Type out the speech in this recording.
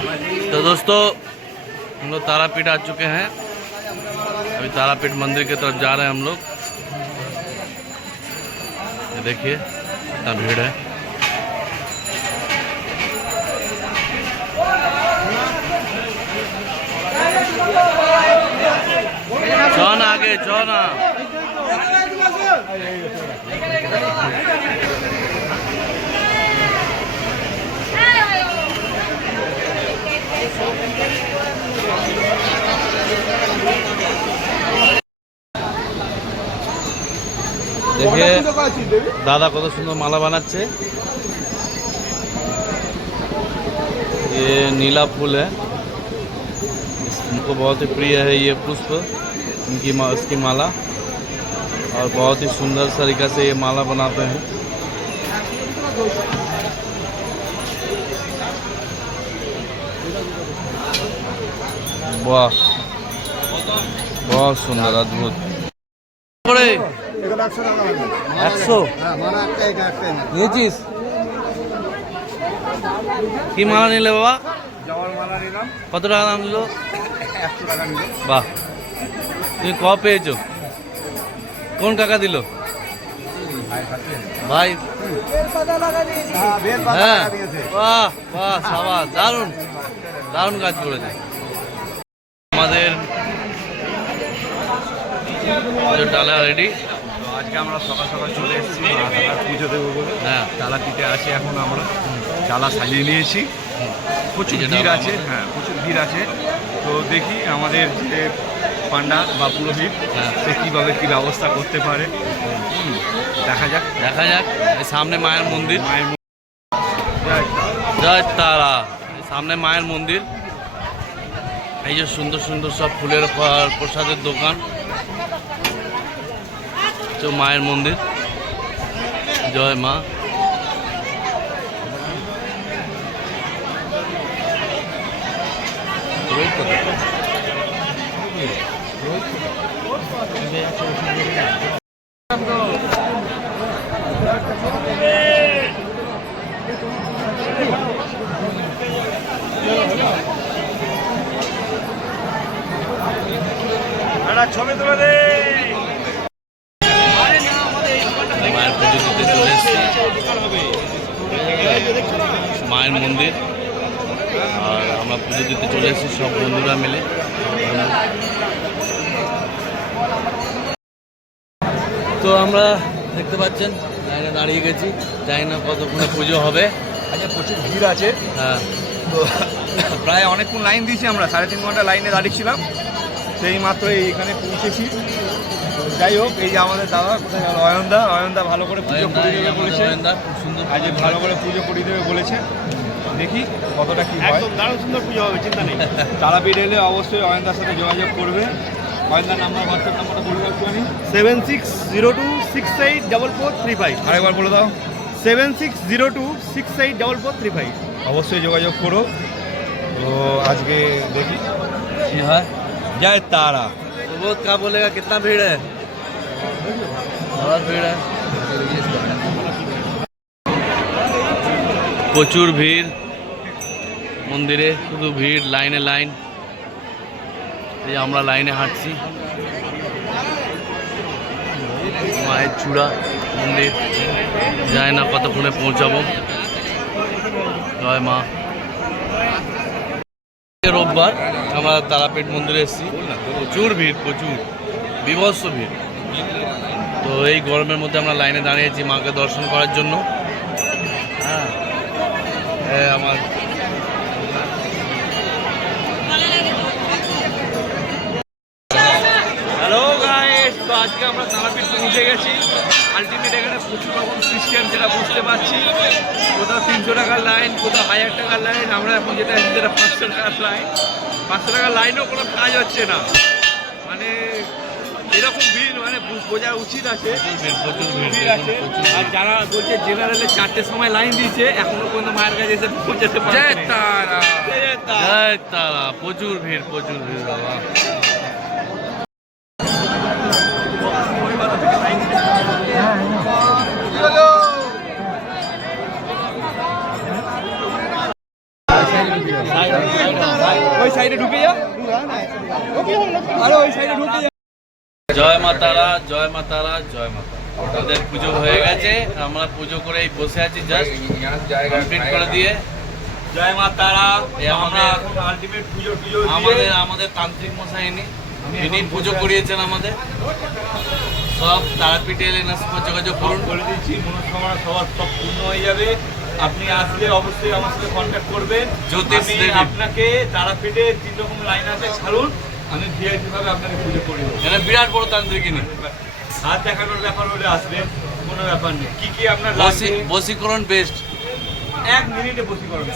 तो दोस्तों हम लोग तारापीठ आ चुके हैं। अभी तारापीठ मंदिर की तरफ जा रहे हैं हम लोग। ये देखिए कितना भीड़ है। चौन आगे चौना। देखिए दादा कत सुंदर माला बनाচ্ছে। ये नीला फूल है, इनको बहुत ही प्रिय है ये पुष्प, इसकी माला, और बहुत ही सुंदर तरीक़े से ये माला बनाते हैं। वाह बहुत सुंदर अद्भुत। 100 নিয়েছিস? কি মালা নিলে বাবা? জবার মালা নিলাম। কত টাকা দাম দিল? 100 টাকা নিল। বাহ, তুমি ক পেয়েছো? কোন কাকা দিল? ভাই। হ্যাঁ বাহ বাহ সাবাস, দারুণ দারুণ কাজ করেছে। আমাদের ডালা রেডি। আজকে আমরা সকাল সকাল চলে এসেছি মা তারার পুজো দেবো বলে। হ্যাঁ, ডালা দিতে আসি এখন আমরা। ডালা সাজিয়ে নিয়েছি, প্রচুর ভিড় আছে। হ্যাঁ প্রচুর ভিড় আছে। তো দেখি আমাদের যে পান্ডা বা পুরোহিত সে কীভাবে কী ব্যবস্থা করতে পারে, দেখা যাক দেখা যাক। সামনে মায়ের মন্দির, মায়ের জয় তারা। সামনে মায়ের মন্দির। এই যে সুন্দর সুন্দর সব ফুলের প্রসাদের দোকান, মায়ের মন্দির। জয় মা। ছবি তুলে দে। মায়ের পুজো দিতে চলে এসেছি, মায়ের মন্দির। আর আমরা পুজো দিতে চলে এসেছি সব বন্ধুরা মিলে। তো আমরা দেখতে পাচ্ছেন লাইনে দাঁড়িয়ে গেছি, জানি না কতক্ষণে পুজো হবে। আচ্ছা প্রচুর ভিড় আছে। হ্যাঁ, তো প্রায় অনেকক্ষণ লাইন দিয়েছি আমরা, 3.5 ঘন্টা লাইনে দাঁড়িয়েছিলাম। সেই মাত্র এইখানে পৌঁছেছি। যাই হোক, এই যে আমাদের দাদা কোথায় গেল, অয়নদা ভালো করে পুজো করিয়ে দেবে বলেছে। আজ ভালো করে পুজো করিয়ে দেবে বলেছে। দেখি কতটা কি হয়। দারুণ সুন্দর পুজো হবে, চিন্তা নেই। তারাপীঠ এলে অবশ্যই অয়নদার সাথে যোগাযোগ করবে। অয়নদার নাম্বার, হোয়াটসঅ্যাপ নাম্বারটা বলে রাখছি আমি 7602684435। আরেকবার বলে দাও। 7602684435। অবশ্যই যোগাযোগ করো। তো আজকে দেখি কি হয়। জয় তারা। सुबोध क्या बोलेगा, कितना भीड़ है? बहुत भीड़ है, প্রচুর ভিড় মন্দিরে, শুধু ভিড়, লাইনে লাইন। এই আমরা লাইনে হাঁটছি। মায়ের চূড়া মন্দির, যায় না কতক্ষণে পৌঁছাবো। জয় মা। রোববার আমরা তারাপীঠ মন্দিরে এসেছি, প্রচুর ভিড়, প্রচুর বিভৎস ভিড়। তো এই গরমের মধ্যে আমরা লাইনে দাঁড়িয়েছি মাকে দর্শন করার জন্য। হ্যাঁ, আমার হ্যালো গাইস, তো আজকে আমরা তারাপীঠ পৌঁছে গেছি। আলটিমেট এখানে প্রচুর রকম সিস্টেম, যেটা বুঝতে পারছি। কোথাও 300 টাকার লাইন, কোথাও 1000 টাকার লাইন। আমরা এখন যেটা আছি সেটা 500 টাকার লাইন। 500 টাকার লাইনও কোনো কাজ হচ্ছে না, মানে এরকম ভিড়, মানে বোঝা উচিত আছে প্রচুর ভিড় আছে। আর যারা বলছে জেনারেলে 4টের সময় লাইন দিয়েছে, এখনো পর্যন্ত মায়ের কাছে এসে পৌঁছাতে পারছে। জয় তারা, জয় তারা। প্রচুর ভিড়, প্রচুর ভিড় বাবা। ওই সাইডে ঢুকে যা, আরে ওই সাইডে ঢুকে যা। জয় মা তারা, জয় মা তারা, জয় মা তারা। ওদের পুজো হয়ে গেছে, আমরা পুজো করেই বসে আছি, জাস্ট কমপ্লিট করে দিয়ে। জয় মা তারা। এই আমাদের আলটিমেট পুজো আমাদের তান্ত্রিক মশাই ইনি পুজো করিয়েছেন আমাদের। সব তারাপীঠে এলে না যোগাযোগ করুন। বলে দিচ্ছি, মনস্কামনা সবার সব পূর্ণ হয়ে যাবে। আপনি আসলে অবশ্যই আমার সাথে কন্ট্যাক্ট করবেন। জ্যোতিষ আমি দেবী। আপনাকে তারাপীঠে 3 রকম লাইন আছে, ছাড়ুন, আমি ভিআইপি ভাবে আপনাকে পুজো করে দেবো। এরা বিরাট বড় তান্ত্রিক ইনি। হাত দেখানোর ব্যাপার হলে আসবেন, কোনো ব্যাপার নেই। কি কি আপনার লাগবে? বশীকরণ বেস্ট। 1 মিনিটে বসীকরণ।